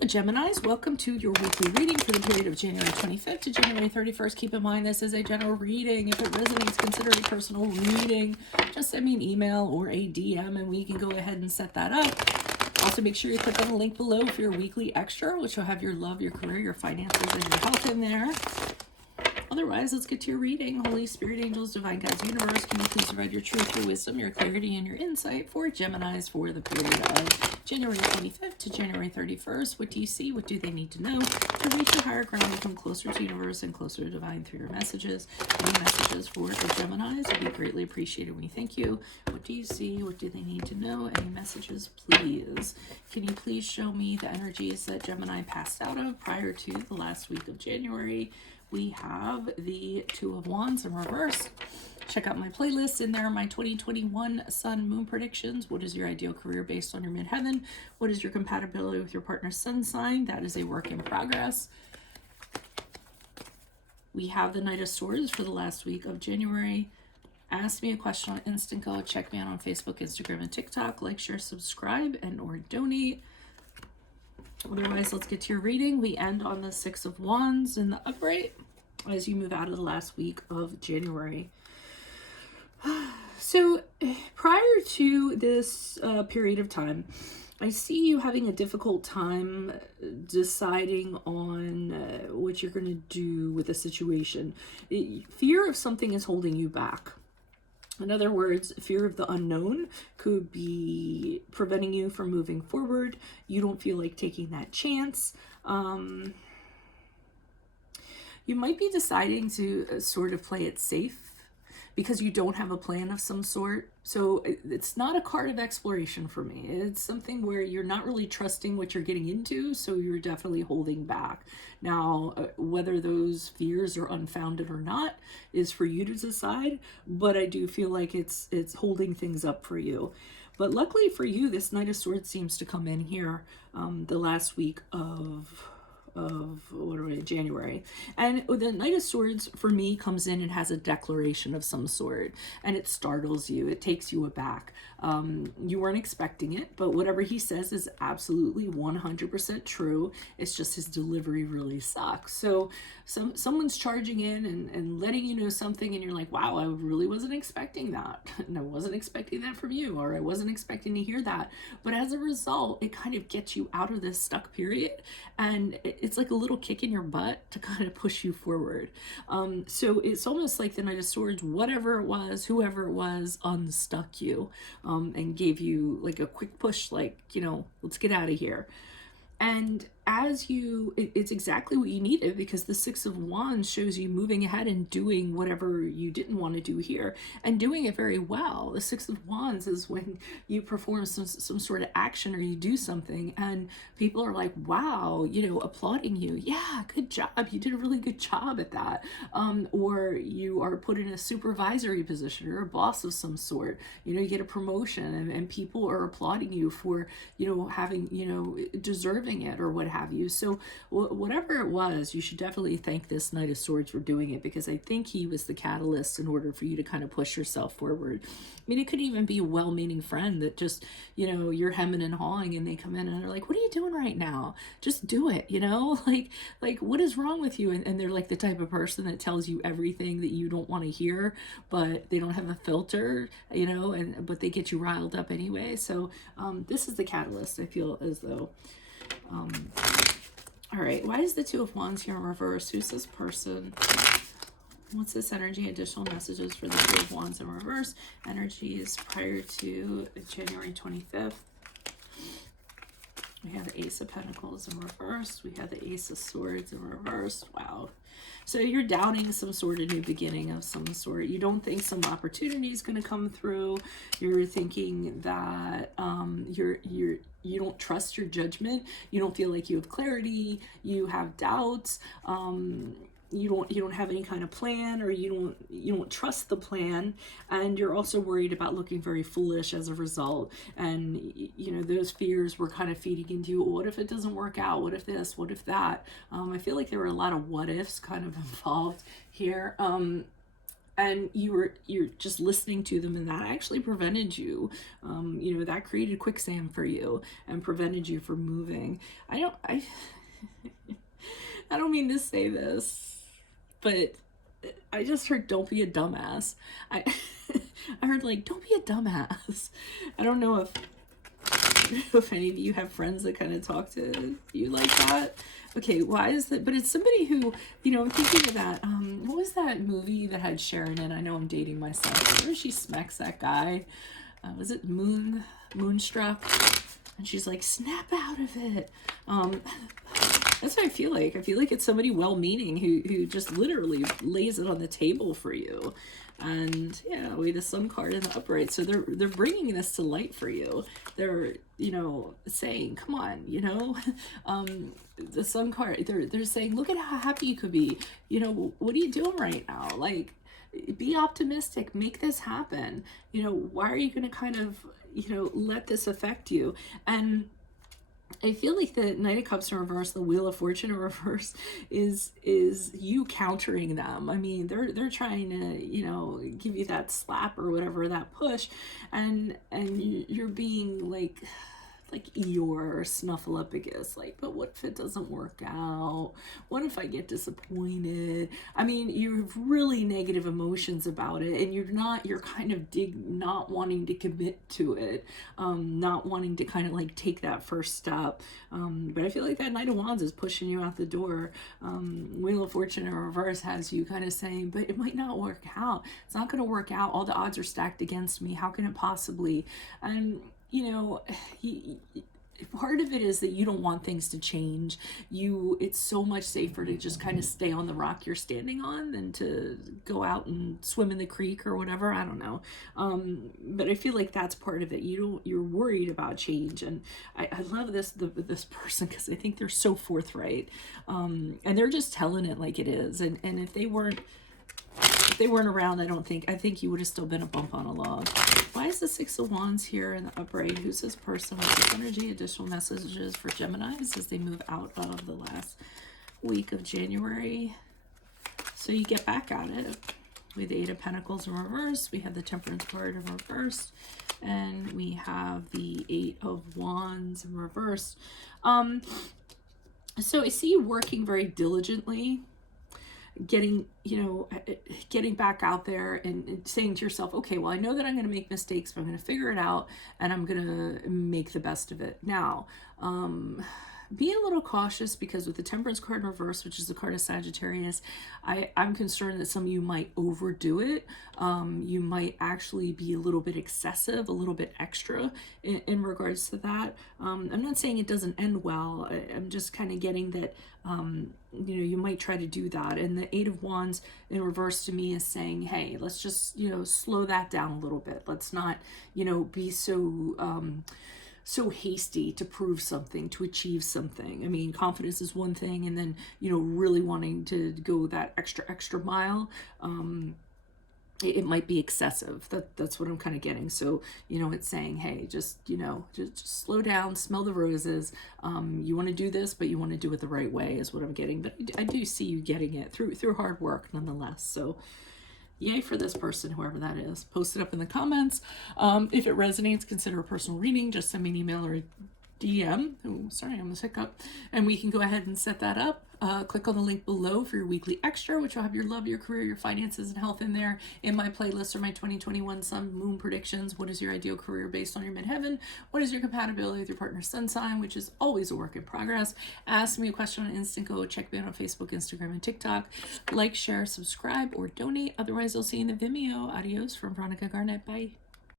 Geminis, welcome to your weekly reading for the period of January 25th to January 31st. Keep in mind this is a general reading. If it resonates, consider it a personal reading. Just send me an email or a DM and we can go ahead and set that up. Also, make sure you click on the link below for your weekly extra, which will have your love, your career, your finances, and your health in there. Otherwise, let's get to your reading. Holy Spirit, angels, divine guides, universe, can you please provide your truth, your wisdom, your clarity, and your insight for Geminis for the period of January 25th to January 31st? What do you see? What do they need to know to reach a higher ground and come closer to universe and closer to divine through your messages? Any messages for the Geminis would be greatly appreciated. We thank you. What do you see? What do they need to know? Any messages, please? Can you please show me the energies that Gemini passed out of prior to the last week of January? We have the Two of Wands in reverse. Check out my playlist in there, my 2021 Sun Moon predictions. What is your ideal career based on your midheaven? What is your compatibility with your partner's sun sign? That is a work in progress. We have the Knight of Swords for the last week of January. Ask me a question on Instant Go. Check me out on Facebook, Instagram, and TikTok. Like, share, subscribe, and or donate. Otherwise, let's get to your reading. We end on the Six of Wands in the upright as you move out of the last week of January. So prior to this period of time, I see you having a difficult time deciding on what you're going to do with the situation. Fear of something is holding you back. In other words, fear of the unknown could be preventing you from moving forward. You don't feel like taking that chance. You might be deciding to sort of play it safe because you don't have a plan of some sort. So it's not a card of exploration for me. It's something where you're not really trusting what you're getting into, so you're definitely holding back. Now, whether those fears are unfounded or not is for you to decide, but I do feel like it's holding things up for you. But luckily for you, this Knight of Swords seems to come in here the last week of January. And the Knight of Swords for me comes in and has a declaration of some sort, and it startles you. It takes you aback. You weren't expecting it, but whatever he says is absolutely 100% true. It's just his delivery really sucks. So someone's charging in and letting you know something, and you're like, wow, I really wasn't expecting that. And I wasn't expecting that from you, or I wasn't expecting to hear that. But as a result, it kind of gets you out of this stuck period, and it's like a little kick in your butt to kind of push you forward. So it's almost like the Knight of Swords, whatever it was, whoever it was, unstuck you and gave you like a quick push, like, let's get out of here. And as it's exactly what you needed, because the Six of Wands shows you moving ahead and doing whatever you didn't want to do here and doing it very well. The Six of Wands is when you perform some sort of action or you do something and people are like, wow, applauding you. Yeah, good job. You did a really good job at that. Or you are put in a supervisory position or a boss of some sort. You get a promotion and people are applauding you for, having, deserving it or what have you. So whatever it was, you should definitely thank this Knight of Swords for doing it, because I think he was the catalyst in order for you to kind of push yourself forward. I mean, it could even be a well-meaning friend that just, you're hemming and hawing and they come in and they're like, what are you doing right now? Just do it, like what is wrong with you? And they're like the type of person that tells you everything that you don't want to hear, but they don't have a filter, but they get you riled up anyway. So this is the catalyst, I feel as though. All right, why is the Two of Wands here in reverse? Who's this person? What's this energy? Additional messages for the Two of Wands in reverse. Energies prior to January 25th. We have the Ace of Pentacles in reverse. We have the Ace of Swords in reverse. Wow. So you're doubting some sort of new beginning of some sort. You don't think some opportunity is going to come through. You're thinking that you don't trust your judgment. You don't feel like you have clarity. You have doubts. You don't have any kind of plan, or you don't trust the plan, and you're also worried about looking very foolish as a result. And those fears were kind of feeding into you. What if it doesn't work out? What if this? What if that? I feel like there were a lot of what ifs kind of involved here. and you're just listening to them, and that actually prevented you, that created quicksand for you and prevented you from moving. I don't mean to say this, but I just heard don't be a dumbass. I I heard like don't be a dumbass. I don't know if any of you have friends that kind of talk to you like that. Okay, why is that? But it's somebody who, I'm thinking of that. What was that movie that had Sharon in? I know I'm dating myself. Where she smacks that guy. Was it Moonstruck? And she's like, snap out of it. That's what I feel like. I feel like it's somebody well-meaning who just literally lays it on the table for you. And yeah, we the Sun card in the upright. So they're bringing this to light for you. They're, saying, come on, the Sun card, they're saying, look at how happy you could be. What are you doing right now? Like, be optimistic, make this happen. Why are you going to kind of, let this affect you? And I feel like the Knight of Cups in reverse, the Wheel of Fortune in reverse, is you countering them. I mean, they're trying to, give you that slap or whatever, that push, and you're being like Eeyore or Snuffleupagus, like, but what if it doesn't work out? What if I get disappointed? I mean, you have really negative emotions about it, and you're kind of not wanting to commit to it, not wanting to kind of like take that first step. But I feel like that Knight of Wands is pushing you out the door. Wheel of Fortune in reverse has you kind of saying, but it might not work out. It's not going to work out. All the odds are stacked against me. How can it possibly? And part of it is that you don't want things to change. It's so much safer to just kind of stay on the rock you're standing on than to go out and swim in the creek or whatever. I don't know. But I feel like that's part of it. You're worried about change. And I love this person because I think they're so forthright. And they're just telling it like it is. And if they weren't around, I think you would have still been a bump on a log. Why is the Six of Wands here in the upright? Who's this person with this energy? Additional messages for Geminis as they move out of the last week of January. So you get back at it. We have the Eight of Pentacles in reverse. We have the Temperance card in reverse. And we have the Eight of Wands in reverse. So I see you working very diligently, getting back out there and saying to yourself, okay, well, I know that I'm going to make mistakes, but I'm going to figure it out and I'm going to make the best of it. Now, be a little cautious because with the Temperance card in reverse, which is the card of Sagittarius, I'm concerned that some of you might overdo it. You might actually be a little bit excessive, a little bit extra in regards to that. I'm not saying it doesn't end well. I'm just kind of getting that, you might try to do that. And the Eight of Wands in reverse to me is saying, hey, let's just, slow that down a little bit. Let's not, be so hasty to prove something, to achieve something. I mean, confidence is one thing, and then, really wanting to go that extra mile, it might be excessive. That's what I'm kind of getting. So, it's saying, hey, just slow down, smell the roses. You want to do this, but you want to do it the right way is what I'm getting. But I do see you getting it through hard work nonetheless. So yay for this person, whoever that is. Post it up in the comments. If it resonates, consider a personal reading. Just send me an email or a DM. Oh, sorry, I almost hiccup. And we can go ahead and set that up. Click on the link below for your weekly extra, which will have your love, your career, your finances, and health in there. In my playlist are my 2021 Sun Moon predictions. What is your ideal career based on your midheaven? What is your compatibility with your partner's sun sign, which is always a work in progress? Ask me a question on Instant. Go check me out on Facebook, Instagram, and TikTok. Like, share, subscribe, or donate. Otherwise, I'll see you in the Vimeo. Adios from Veronica Garnett. Bye.